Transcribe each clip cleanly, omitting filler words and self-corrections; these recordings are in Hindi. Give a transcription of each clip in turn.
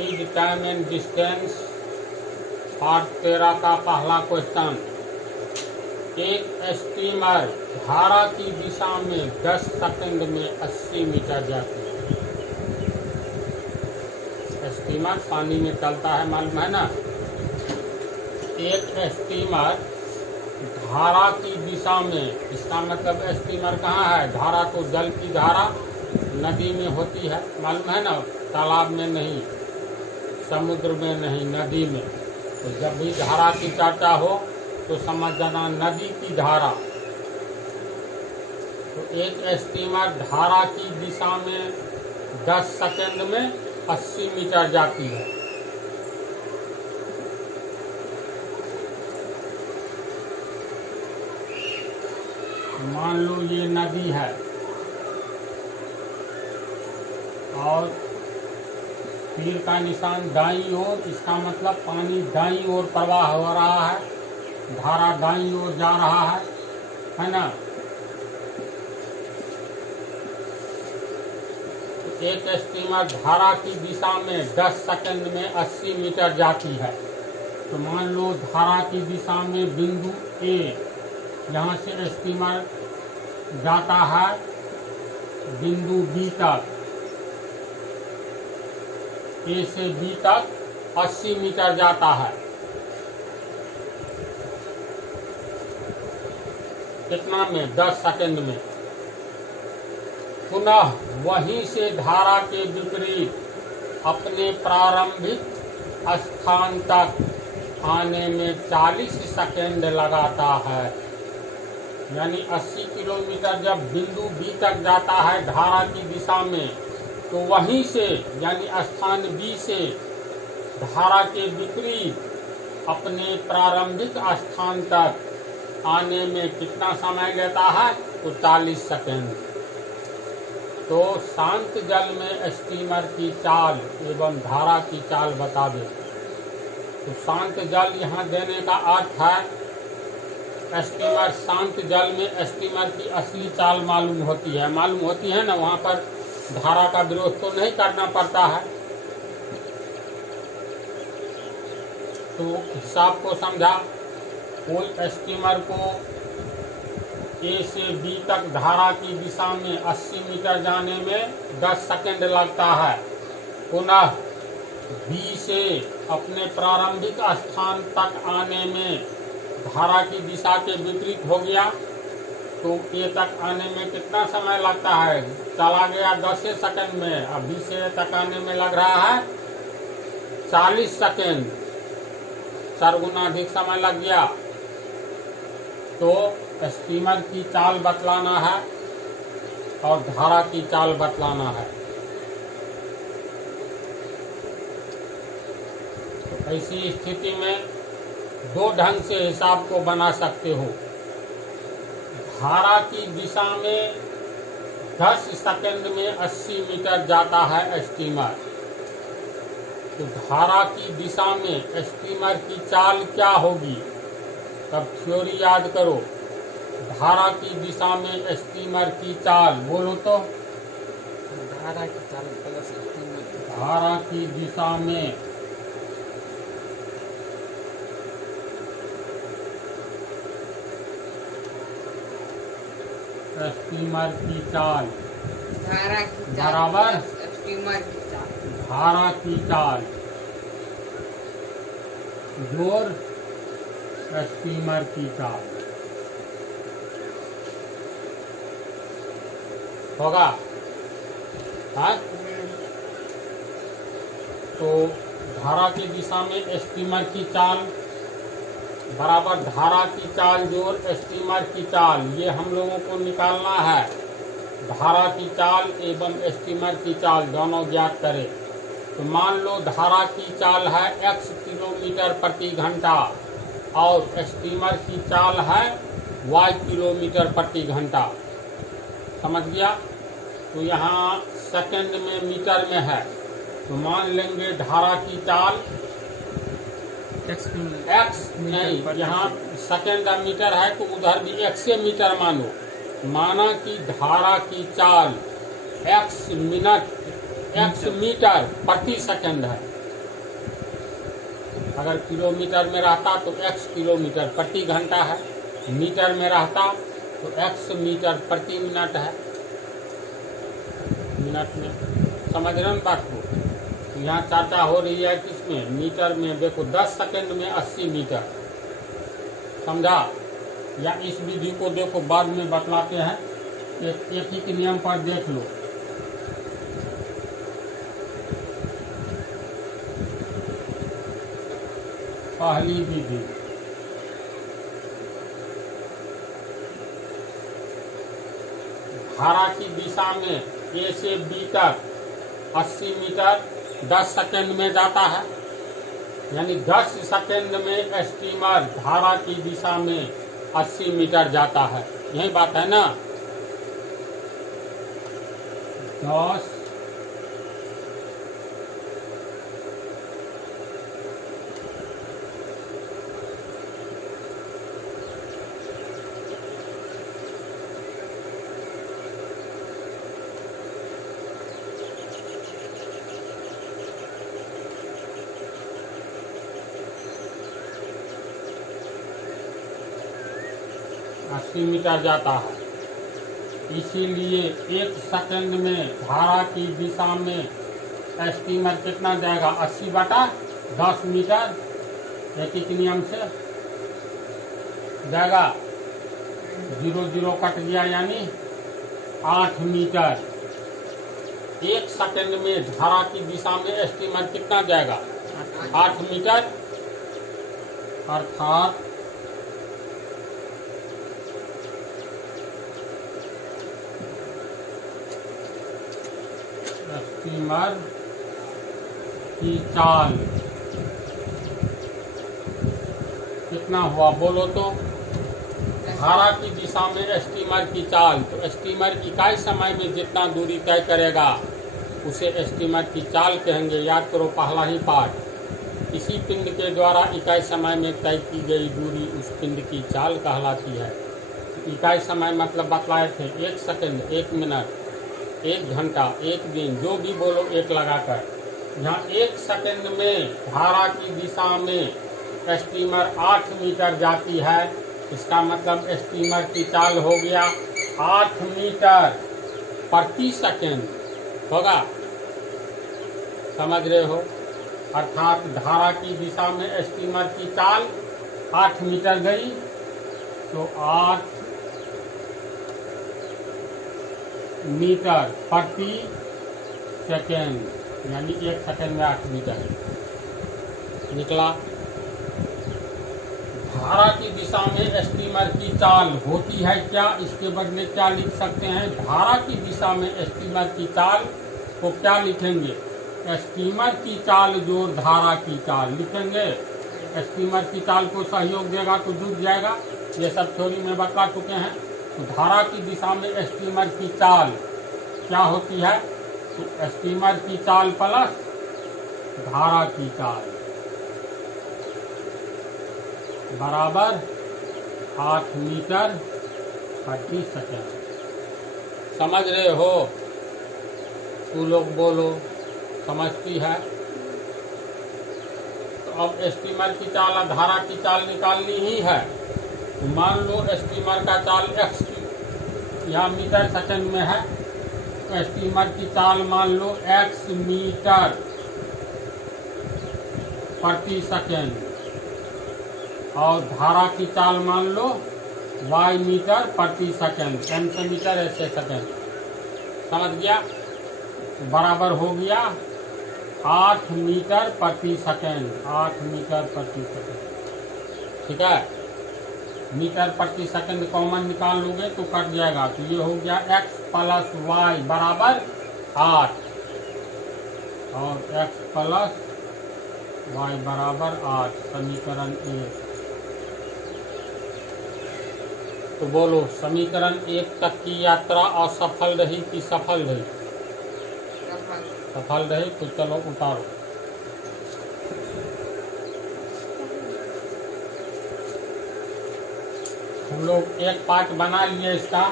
Speed, time and distance. Part 13 का पहला क्वेश्चन। एक स्टीमर धारा की दिशा में 10 सेकंड में 80 मीटर जाती है। स्टीमर पानी में चलता है, मालूम है ना। एक स्टीमर धारा की दिशा में, इसका मतलब स्टीमर कहाँ है? धारा तो जल की धारा नदी में होती है, मालूम है ना। तालाब में नहीं, समुद्र में नहीं, नदी में। तो जब भी धारा की चर्चा हो तो समझ जाना नदी की धारा। तो एक स्टीमर धारा की दिशा में 10 सेकंड में 80 मीटर जाती है। मान लो ये नदी है और तीर का निशान दाईं ओर, इसका मतलब पानी दाईं ओर प्रवाह हो रहा है, धारा दाईं ओर जा रहा है ना। तो एक स्टीमर धारा की दिशा में 10 सेकंड में 80 मीटर जाती है। तो मान लो धारा की दिशा में बिंदु ए, यहाँ से स्टीमर जाता है बिंदु बी तक, ए से बी तक 80 मीटर जाता है। कितना में? 10 सेकंड में। पुनः वहीं से धारा के विपरीत अपने प्रारंभिक स्थान तक आने में 40 सेकंड लगाता है। यानी 80 किलोमीटर जब बिंदु बी तक जाता है धारा की दिशा में, तो वहीं से यानी स्थान बी से धारा के विपरीत अपने प्रारंभिक स्थान तक आने में कितना समय लेता है? तो 40 सेकंड। तो शांत जल में स्टीमर की चाल एवं धारा की चाल बता दे। तो शांत जल यहाँ देने का अर्थ है स्टीमर, शांत जल में स्टीमर की असली चाल मालूम होती है ना। वहाँ पर धारा का विरोध तो नहीं करना पड़ता है। तो हिसाब को समझा। कोई स्टीमर को ए से बी तक धारा की दिशा में 80 मीटर जाने में 10 सेकंड लगता है। पुनः बी से अपने प्रारंभिक स्थान तक आने में धारा की दिशा के विपरीत हो गया, तो ए तक आने में कितना समय लगता है? चला गया 10 सेकंड में, अब बी से ए तक आने में लग रहा है 40 सेकंड, 4 गुना अधिक समय लग गया। तो स्टीमर की चाल बतलाना है और धारा की चाल बतलाना है। तो ऐसी स्थिति में 2 ढंग से हिसाब को बना सकते हो। धारा की दिशा में 10 सेकंड में 80 मीटर जाता है स्टीमर। तो धारा की दिशा में स्टीमर की चाल क्या होगी? तब थ्योरी याद करो। धारा की दिशा में स्टीमर की चाल बोलो तो। धारा की चाल प्लस स्टीमर। धारा की दिशा में स्टीमर की चाल धारा की चाल बराबर स्टीमर की चाल। धारा की चाल जोर स्टीमर की चाल होगा। हाँ, तो धारा की दिशा में स्टीमर की चाल बराबर धारा की चाल जोड़ स्टीमर की चाल, ये हम लोगों को निकालना है। धारा की चाल एवं स्टीमर की चाल दोनों ज्ञात करें। तो मान लो धारा की चाल है x किलोमीटर प्रति घंटा और स्टीमर की चाल है y किलोमीटर प्रति घंटा। समझ गया? तो यहाँ सेकंड में मीटर में है, तो मान लेंगे धारा की चाल x नहीं, यहाँ सेकंड मीटर है तो उधर भी x से मीटर मानो। माना कि धारा की चाल x मीटर प्रति सेकंड है, अगर किलोमीटर में रहता तो x किलोमीटर प्रति घंटा है, मीटर में रहता तो x मीटर प्रति मिनट है। मिनट में समझ रहे हैं बात को। तो यहाँ चर्चा हो रही है किसमें, मीटर में। देखो 10 सेकंड में 80 मीटर, समझा। या इस विधि को देखो बाद में बतलाते हैं, एक ही के नियम पर देख लो। पहली विधि, धारा की दिशा में A से B तक 80 मीटर 10 सेकंड में जाता है, यानी 10 सेकंड में स्टीमर धारा की दिशा में 80 मीटर जाता है। यही बात है ना। 10 80 मीटर जाता है। इसीलिए 1 सेकंड में धारा की दिशा में स्टीमर कितना जाएगा, 80/10 मीटर। एक नियम से जाएगा, 0 0 कट गया, यानी 8 मीटर। 1 सेकंड में धारा की दिशा में स्टीमर कितना जाएगा, 8 मीटर। अर्थात स्टीमर की चाल कितना हुआ, बोलो तो। धारा की दिशा में स्टीमर की चाल, तो स्टीमर इकाई समय में जितना दूरी तय करेगा उसे स्टीमर की चाल कहेंगे। याद करो पहला ही पाठ। किसी पिंड के द्वारा इकाई समय में तय की गई दूरी उस पिंड की चाल कहलाती है। इकाई समय मतलब बतलाए थे, 1 सेकंड, 1 मिनट, 1 घंटा, 1 दिन, जो भी बोलो 1 लगाकर। यहाँ 1 सेकंड में धारा की दिशा में स्टीमर 8 मीटर जाती है। इसका मतलब स्टीमर की चाल हो गया 8 मीटर प्रति सेकंड होगा। समझ रहे हो। अर्थात धारा की दिशा में स्टीमर की चाल 8 मीटर गई, तो 8 मीटर प्रति सेकेंड, यानी 1 सेकेंड में 8 मीटर निकला। धारा की दिशा में स्टीमर की चाल होती है क्या, इसके बदले क्या लिख सकते हैं, धारा की दिशा में स्टीमर की चाल को क्या लिखेंगे, स्टीमर की चाल जोड़ धारा की चाल लिखेंगे। स्टीमर की चाल को सहयोग देगा तो जुड़ जाएगा। ये सब थ्योरी में बता चुके हैं। तो धारा की दिशा में स्टीमर की चाल क्या होती है, तो स्टीमर की चाल प्लस धारा की चाल बराबर 8 मीटर प्रति सेकेंड। समझ रहे हो। तू लोग बोलो, समझती है। तो अब स्टीमर की चाल और धारा की चाल निकालनी ही है। मान लो स्टीमर का चाल x यहाँ मीटर सेकंड में है, तो स्टीमर की चाल मान लो x मीटर प्रति सेकंड, और धारा की चाल मान लो y मीटर प्रति सेकंड। n से मीटर, ऐसे सेकंड। समझ गया। बराबर हो गया 8 मीटर प्रति सेकंड। 8 मीटर प्रति सेकंड, ठीक है। मीटर प्रति सेकंड कॉमन निकाल लोगे तो कट जाएगा। तो ये हो गया x प्लस वाई बराबर 8, और x प्लस वाई बराबर 8, समीकरण 1। तो बोलो, समीकरण 1 तक की यात्रा असफल रही कि सफल रही? सफल रही। तो चलो उतारो। हम लोग एक पार्ट बना लिए इसका।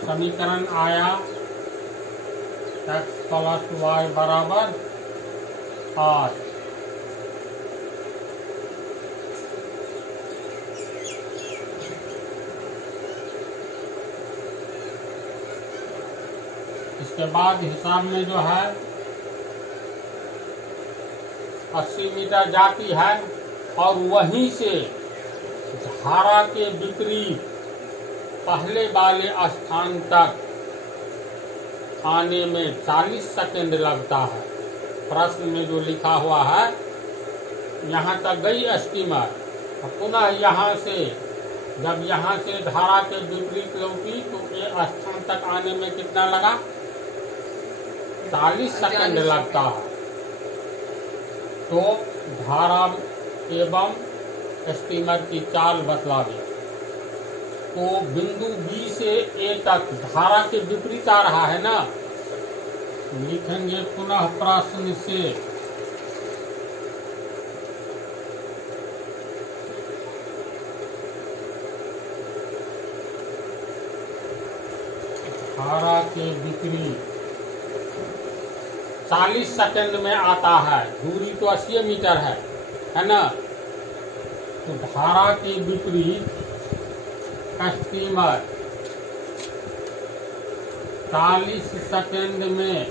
समीकरण आया x प्लस वाई बराबर 8, इसके बाद हिसाब में जो है 80 मीटर जाती है और वहीं से धारा के विपरीत पहले वाले स्थान तक आने में 40 सेकंड लगता है। प्रश्न में जो लिखा हुआ है, यहाँ तक गई स्टीमर, पुनः यहाँ से जब यहाँ से धारा के विपरीत लौटी तो ये स्थान तक आने में कितना लगा? 40 सेकंड लगता है। तो धारा एवं स्टीमर की चाल बतलावे। तो बिंदु बी से ए तक धारा के विपरीत आ रहा है ना, लिखेंगे पुनः प्रश्न से धारा के विपरीत 40 सेकंड में आता है। दूरी तो 80 मीटर है ना। तो धारा के विपरीत स्टीमर 40 सेकंड में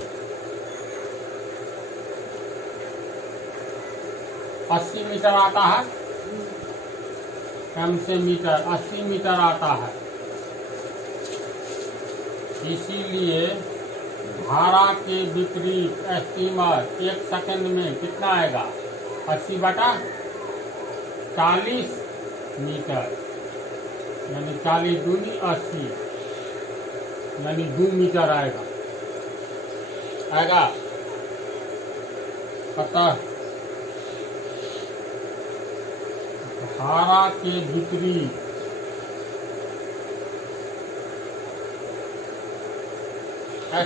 80 मीटर आता है। एम से मीटर 80 मीटर आता है। इसीलिए धारा के विपरीत स्टीमर 1 सेकंड में कितना आएगा? 80/40 मीटर, यानी 40 दूनी 80, यानी 2 मीटर आएगा। अतः धारा के विपरीत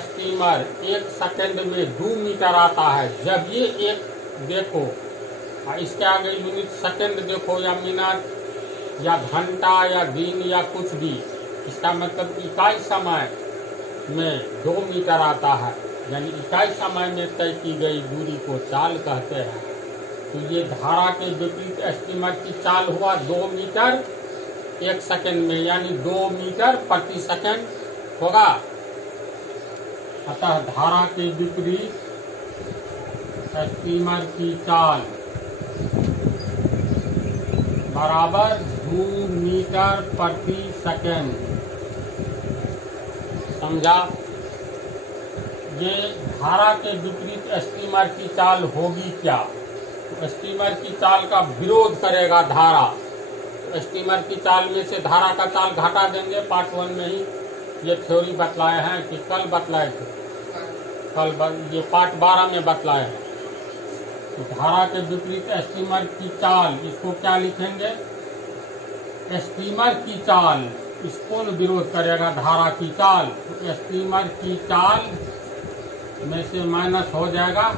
स्टीमर 1 सेकंड में 2 मीटर आता है। जब ये एक देखो, इसके आगे यूनिट सेकंड देखो या मिनट या घंटा या दिन या कुछ भी, इसका मतलब इकाई समय में 2 मीटर आता है, यानी इकाई समय में तय की गई दूरी को चाल कहते हैं। तो ये धारा के विपरीत स्टीमर की चाल हुआ 2 मीटर 1 सेकंड में, यानी 2 मीटर प्रति सेकंड होगा। अतः धारा के विपरीत स्टीमर की चाल बराबर 2 मीटर प्रति सेकंड। समझा? ये धारा के विपरीत स्टीमर की चाल होगी क्या? तो स्टीमर की चाल का विरोध करेगा धारा। तो स्टीमर की चाल में से धारा का चाल घटा देंगे। पार्ट 1 में ही ये थ्योरी बतलाए हैं कि कल बतलाए थे, ये पार्ट 12 में बतलाए हैं। तो धारा के विपरीत स्टीमर की चाल, इसको क्या लिखेंगे? स्टीमर की चाल। इसको विरोध करेगा धारा की चाल। तो स्टीमर की चाल में से माइनस हो जाएगा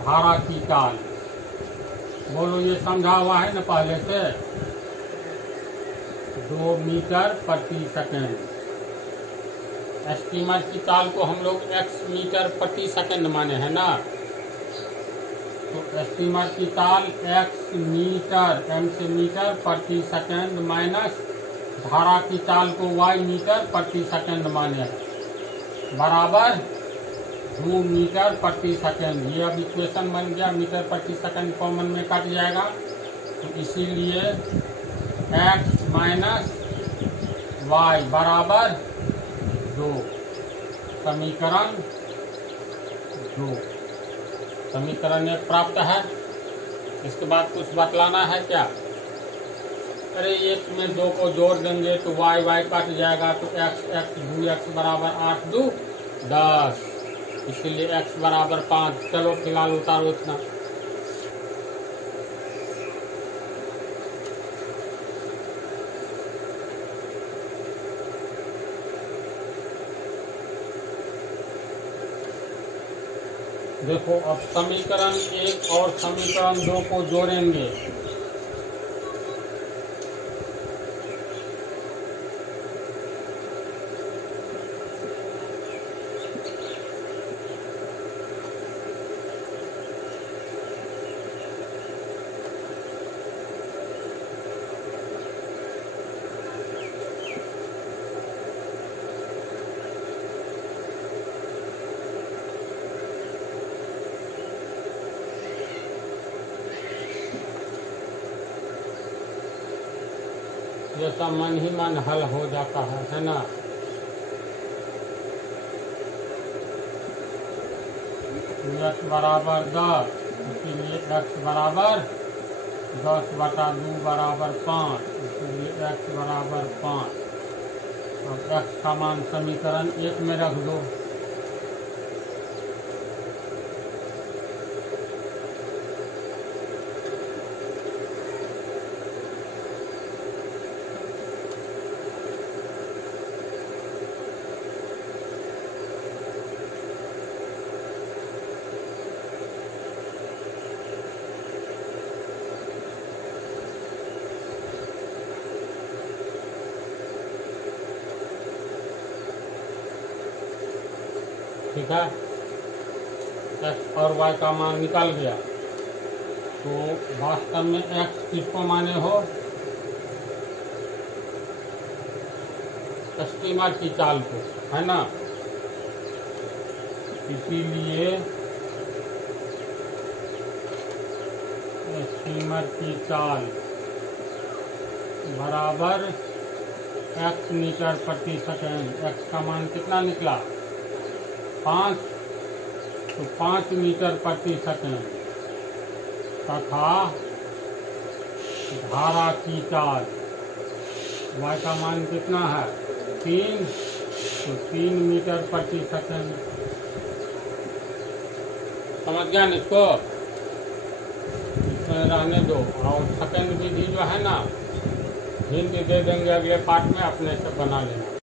धारा की चाल। बोलो, ये समझा हुआ है ना पहले से? 2 मीटर प्रति सेकंड। स्टीमर की चाल को हम लोग x मीटर प्रति सेकंड माने हैं ना। तो स्टीमर की चाल x मीटर, m से मीटर प्रति सेकंड माइनस धारा की चाल को y मीटर प्रति सेकंड माने, बराबर 2 मीटर प्रति सेकंड। ये अब इक्वेशन बन गया। मीटर प्रति सेकंड कॉमन में कट जाएगा, तो इसीलिए x माइनस y बराबर 2। समीकरण 2, समीकरण 1 प्राप्त है। इसके बाद कुछ बतलाना है क्या? अरे 1 में 2 को जोड़ देंगे तो y कट जाएगा, तो x 2x बराबर 8 2 10, इसीलिए x बराबर 5। चलो फिलहाल उतारो इतना। देखो, अब समीकरण 1 और समीकरण 2 को जोड़ेंगे। ये सब मन ही मन हल हो जाता है ना। x बराबर 10, इसीलिए x बराबर 10/2 बराबर 5, इसलिए x बराबर 5। अब x का मान समीकरण 1 में रख दो। ठीक है, x और y का मान निकल गया। तो वास्तव में x किसको माने हो? स्टीमर की चाल को, है ना। इसीलिए स्टीमर की चाल बराबर x मीटर प्रति सेकेंड। x का मान कितना निकला? 5, तो 5 मीटर प्रति सेकेंड तथा धारा की चाल y का मान कितना है? 3, तो 3 मीटर प्रति सेकेंड। समझ गया न इसको? इसमें रहने दो, और सेकेंड विधि जो है ना, हिंट दे देंगे अगले पार्ट में, अपने से बना लेना।